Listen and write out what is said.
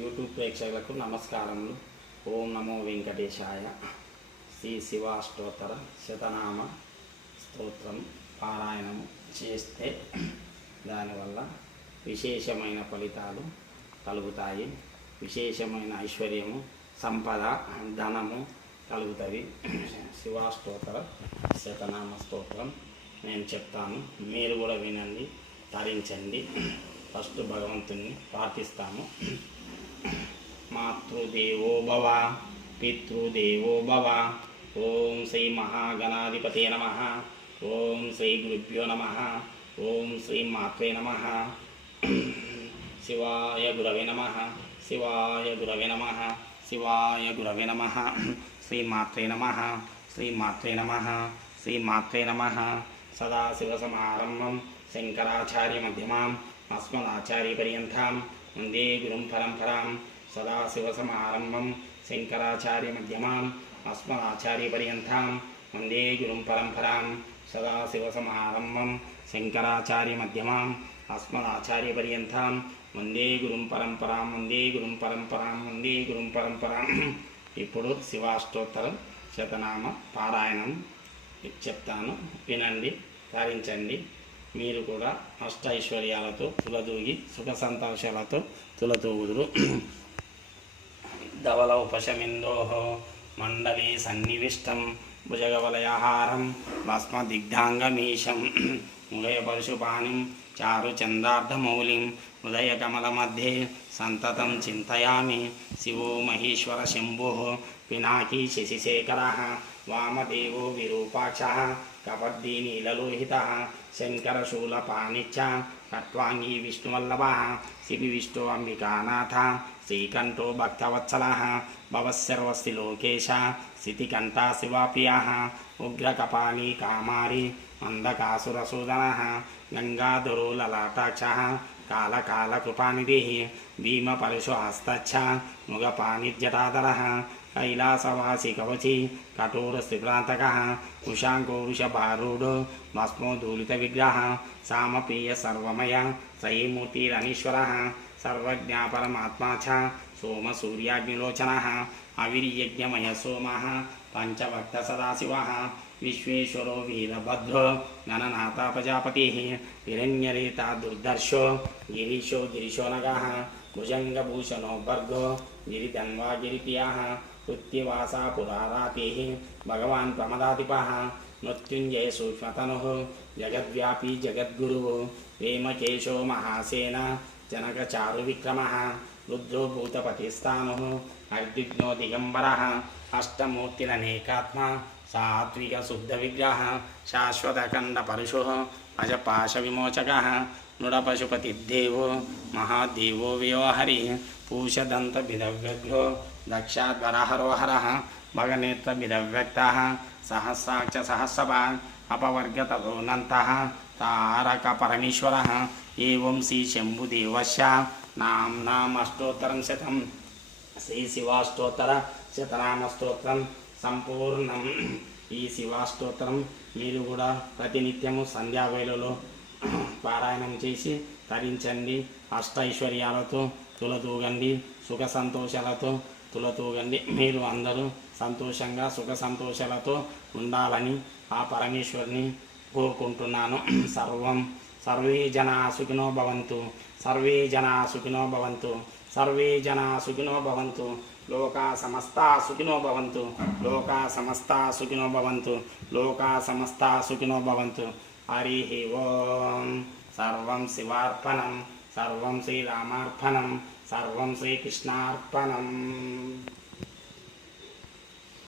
YouTube ప్రేక్షకులకు నమస్కారములు. ఓం నమో వెంకటేశాయ. శ్రీ శివాష్టోత్తర శతనామ స్తోత్రం పారాయణము చేస్తే దానివల్ల విశేషమైన ఫలితాలు కలుగుతాయి. విశేషమైన ఐశ్వర్యము, సంపద, ధనము కలుగుతుంది. శివాష్టోత్తర శతనామ స్తోత్రం నేను చెప్తాను, మీరు కూడా వినండి, తరించండి. ఫస్ట్ భగవంతుని ప్రార్థిస్తాము. మాతృదేవో భవ, పితృదేవో భవ. ఓం శ్రీ మహాగణాధిపతే నమః. ఓం శ్రీ గురుభ్యో నమః. ఓం శ్రీ మాత్రే నమః. శివాయ గురవే నమః. శివాయ గురవే నమః. శివాయ గురవే నమః. శ్రీ మాత్రే నమః. శ్రీ మాత్రే నమః. శ్రీ మాత్రే నమః. సదాశివసమారంభం శంకరాచార్య మధ్యమాం అస్మదాచార్య పర్యంతం వందే గురుం పరంపరాం. సదాశివసమారంభం శంకరాచార్య మధ్యమాం అస్మదాచార్య పర్యంతం వందే గురుం పరంపరాం. సదాశివసమారంభం శంకరాచార్య మధ్యమాం అస్మదాచార్య పర్యంతం వందే గురుం పరంపరాం. వందే గురుం పరంపరాం. వందే గురుం పరంపరాం. ఇప్పుడు శివాష్టోత్తరం శతనామ పారాయణం చెప్తాను, వినండి, ధరించండి. మీరు కూడా అష్టైశ్వర్యాలతో తులతూగి సుఖ సంతోషాలతో తులతూగుదురు. ధవల ఉపశమిందోహ మండలే సన్నివిష్టం భుజగవలయాహారం భస్మదిగ్ధాంగమీశం ముగయ పరుషుపాణిం చారు చందార్ధమౌలిం ఉదయకమల మధ్యే సంతతం చింతయామి. శివో మహేశ్వర శంభో పినాకీ శశిశేఖరః వామదేవో విరూపాక్షః కపర్దీ నీలలోహితః శంకరశూలపాణిశ్చ ఖట్వాంగీ విష్ణువల్లభః శివి విష్ణు అంబికానాథ శ్రీకంఠో భక్తవత్సలః భవస్సర్వస్తి లోకేశ స్థితికంఠా శివాప్రియః ఉగ్రకపాలీ కామారి మందకాసురసూదనః గంగాధరో లలాటాక్షః కాళకాలకృపానిధిః భీమపరశుహస్తశ్చ ముగపాణిర్జటాధరः కైలాసవాసి కవచి కఠోరస్థిప్రాంతకః కుశాంకో వృషభారూఢో భస్మోధూళిత విగ్రహ సామప్రియ సర్వమయ త్రయీమూర్తిరనీశ్వరः సర్వజ్ఞ పరమాత్మా చ సోమసూర్యాగ్నిలోచనः అవిర్యజ్ఞమయ సోమः పంచభక్త సదాశివः విశ్వేశ్వరో వీరభద్రో గణనాథ ప్రజాపతిः హిరణ్యరేతా దుర్ధర్షో గిరీశో గిరిశో నగः భుజంగభూషణో భర్గో గిరిధన్వా గిరిప్రియः పృథ్వీవాసా పురారాతిः భగవాన్ ప్రమదాధిపः మృత్యుంజయ సూక్ష్మతనుః జగద్వ్యాపీ జగద్గురుః వేమకేశో మహాసేన జనకచారు విక్రమः రుద్రో భూతపతిస్థానుః అర్దిఘ్నో దిగంబరः అష్టమూర్తిరనేకాత్మ సాత్విక శుద్ధ విగ్రహ శాశ్వతఖండ పరుషుః అజపాశ విమోచకः నృడపశుపతిర్దేవో మహాదేవో వ్యోహరి పూషదంత బిదవ్యగ్రో దక్షాద్వరహరోహరः భగనేత్ర బిదవ్యక్తः సహస్రాక్ష సహస్రపాన్ అపవర్గతోనంతః తారక పరమేశ్వరः ఏవం శ్రీ శంభుదేవస్య నామ్నామష్టోత్తరం శతం. శ్రీ శివాష్టోత్తర శతనామ స్తోత్రం సంపూర్ణం. ఈ శివాష్టోత్తరం మీరు కూడా ప్రతినిత్యము సంధ్యావేళలో పారాయణం చేసి తరించండి. అష్టైశ్వర్యాలతో తులతూగండి, సుఖ సంతోషాలతో తులతూగండి. మీరు అందరూ సంతోషంగా సుఖ సంతోషాలతో ఉండాలని ఆ పరమేశ్వరుని కోరుకుంటున్నాను. సర్వే జనా సుఖినో భవంతు. సర్వే జనా సుఖినో భవంతు. సర్వే జనా సుఖినో భవంతు. లోకా సమస్తా సుఖినో భవంతు. లోకా సమస్తా సుఖినో భవంతు. లోకా సమస్తా సుఖినో భవంతు. హరి ఓం. సర్వం శివార్పణం. సర్వం శ్రీరామార్పణం. సర్వం శ్రీకృష్ణార్పణం.